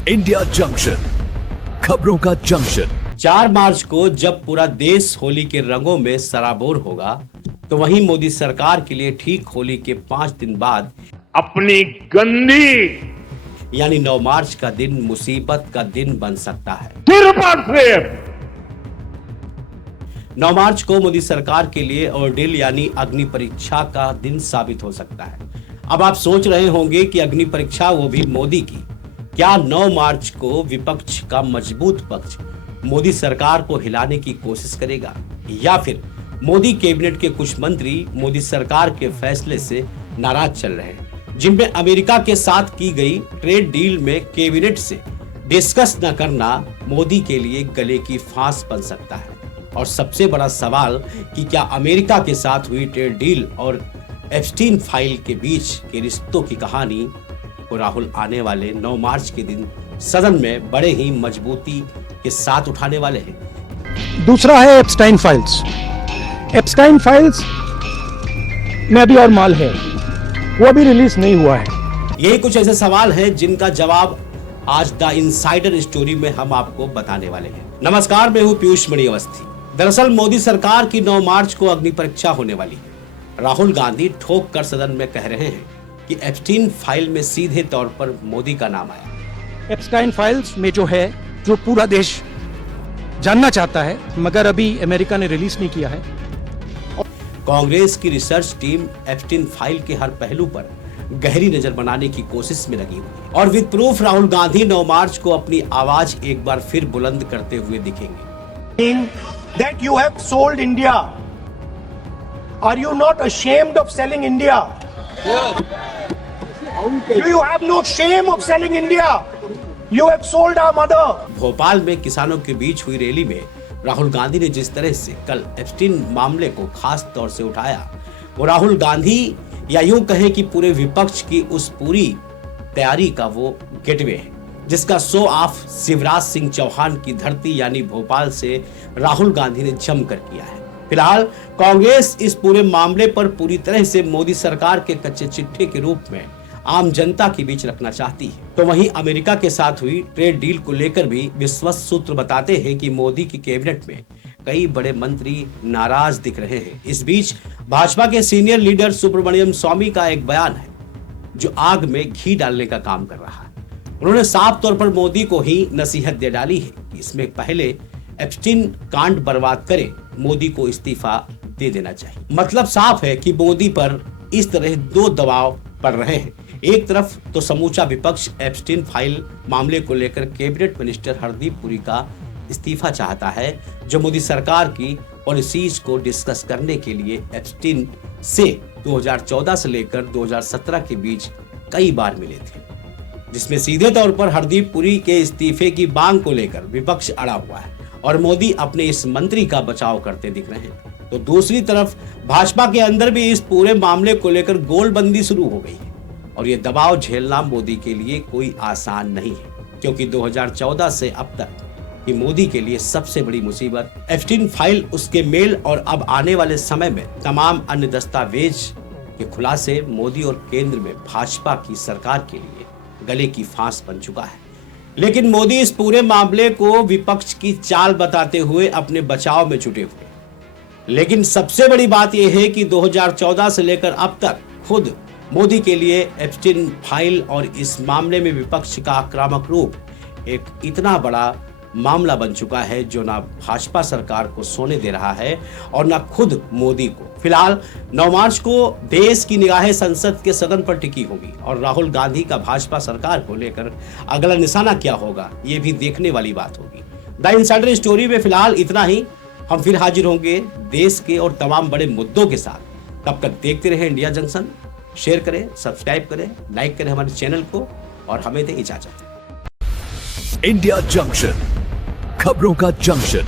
India junction, खबरों का junction. 4 मार्च को जब पूरा देश होली के रंगों में सराबोर होगा, तो वहीं मोदी सरकार के लिए ठीक होली के 5 दिन बाद अपनी गंदी यानी 9 मार्च का दिन मुसीबत का दिन बन सकता है। फिर बार फिर 9 मार्च को मोदी सरकार के लिए ऑर्डिल यानी अग्नि परीक्षा का दिन साबित हो सकता है। अब आप सोच रहे होंगे कि अग्नि परीक्षा वो भी मोदी की। क्या 9 मार्च को विपक्ष का मजबूत पक्ष मोदी सरकार को हिलाने की कोशिश करेगा, या फिर मोदी कैबिनेट के कुछ मंत्री मोदी सरकार के फैसले से नाराज चल रहे हैं, जिनमें अमेरिका के साथ की गई ट्रेड डील में कैबिनेट से डिस्कस न करना मोदी के लिए गले की फांस बन सकता है। और सबसे बड़ा सवाल कि क्या अमेरिका के साथ हुई ट्रेड डील और एप्स्टीन फाइल के बीच के रिश्तों की कहानी को राहुल आने वाले 9 मार्च के दिन सदन में बड़े ही मजबूती के साथ उठाने वाले हैं। दूसरा है एप्स्टाइन फाइल्स। एप्स्टाइन फाइल्स में अभी और माल है, वो अभी रिलीज नहीं हुआ है। यही कुछ ऐसे सवाल हैं जिनका जवाब आज द इनसाइडर स्टोरी में हम आपको बताने वाले हैं। नमस्कार, मैं हूं पीयूष मणि अवस्थी। दरअसल मोदी सरकार की 9 मार्च को अग्नि परीक्षा होने वाली है। राहुल गांधी ठोक कर सदन में कह रहे हैं कि एप्स्टीन फाइल में सीधे तौर पर मोदी का नाम आया। एप्स्टाइन फाइल्स में जो पूरा देश जानना चाहता है, मगर अभी अमेरिका ने रिलीज नहीं किया है। कांग्रेस की रिसर्च टीम एप्स्टीन फाइल के हर पहलू पर गहरी नजर बनाने की कोशिश में लगी हुई है और विद प्रूफ राहुल गांधी 9 मार्च को अपनी आवाज एक बार फिर बुलंद करते हुए दिखेंगे। That you have sold India. Are you not ashamed of selling India? Do you have no shame of selling India? You have sold our mother. Bhopal में किसानों के बीच हुई रैली में राहुल गांधी ने जिस तरह से कल एप्स्टीन मामले को खास तौर से उठाया, वो राहुल गांधी या यूं कहें कि पूरे विपक्ष की उस पूरी तैयारी का वो गेटवे है, जिसका शो ऑफ शिवराज सिंह चौहान की धरती यानी भोपाल से राहुल गांधी ने जमकर किया है। फिलहाल कांग्रेस इस पूरे मामले पर पूरी तरह से मोदी सरकार के कच्चे चिट्ठे के रूप में आम जनता के बीच रखना चाहती है। तो वहीं अमेरिका के साथ हुई ट्रेड डील को लेकर भी विश्वस्त सूत्र बताते हैं कि मोदी की कैबिनेट में कई बड़े मंत्री नाराज दिख रहे हैं। इस बीच भाजपा के सीनियर लीडर सुब्रमण्यम स्वामी का एक बयान है जो आग में घी डालने का काम कर रहा है। उन्होंने साफ तौर पर मोदी को ही नसीहत दे डाली है कि इसमें पहले एप्स्टीन कांड बर्बाद करे, मोदी को इस्तीफा दे देना चाहिए। मतलब साफ है कि मोदी पर इस तरह 2 दबाव पड़ रहे हैं। एक तरफ तो समूचा विपक्ष एप्स्टीन फाइल मामले को लेकर कैबिनेट मिनिस्टर हरदीप पुरी का इस्तीफा चाहता है, जो मोदी सरकार की पॉलिसीज को डिस्कस करने के लिए एप्स्टीन से 2014 से लेकर 2017 के बीच कई बार मिले थे, जिसमें सीधे तौर पर हरदीप पुरी के इस्तीफे की मांग को लेकर विपक्ष अड़ा हुआ है और मोदी अपने इस मंत्री का बचाव करते दिख रहे हैं। तो दूसरी तरफ भाजपा के अंदर भी इस पूरे मामले को लेकर गोलबंदी शुरू हो गई है और ये दबाव झेलना मोदी के लिए कोई आसान नहीं है, क्योंकि 2014 से अब तक की मोदी के लिए सबसे बड़ी मुसीबत एप्स्टीन फाइल, उसके मेल और अब आने वाले समय में तमाम अन्य दस्तावेज के खुलासे मोदी और केंद्र में भाजपा की सरकार के लिए गले की फांस बन चुका है। लेकिन मोदी इस पूरे मामले को विपक्ष की चाल बताते हुए अपने बचाव में जुटे हुए। लेकिन सबसे बड़ी बात यह है कि 2014 से लेकर अब तक खुद मोदी के लिए एप्स्टीन फाइल और इस मामले में विपक्ष का आक्रामक रूप एक इतना बड़ा मामला बन चुका है जो ना भाजपा सरकार को सोने दे रहा है और ना खुद मोदी को। फिलहाल 9 मार्च को देश की निगाहें संसद के सदन पर टिकी होगी और राहुल गांधी का भाजपा सरकार को लेकर अगला निशाना क्या होगा, ये भी देखने वाली बात होगी। द इनसाइडर स्टोरी में फिलहाल इतना ही। हम फिर हाजिर होंगे देश के और तमाम बड़े मुद्दों के साथ। तब तक देखते रहे इंडिया जंक्शन। शेयर करें, सब्सक्राइब करें, लाइक करें हमारे चैनल को और हमें दें इजाजत। इंडिया जंक्शन, खबरों का जंक्शन।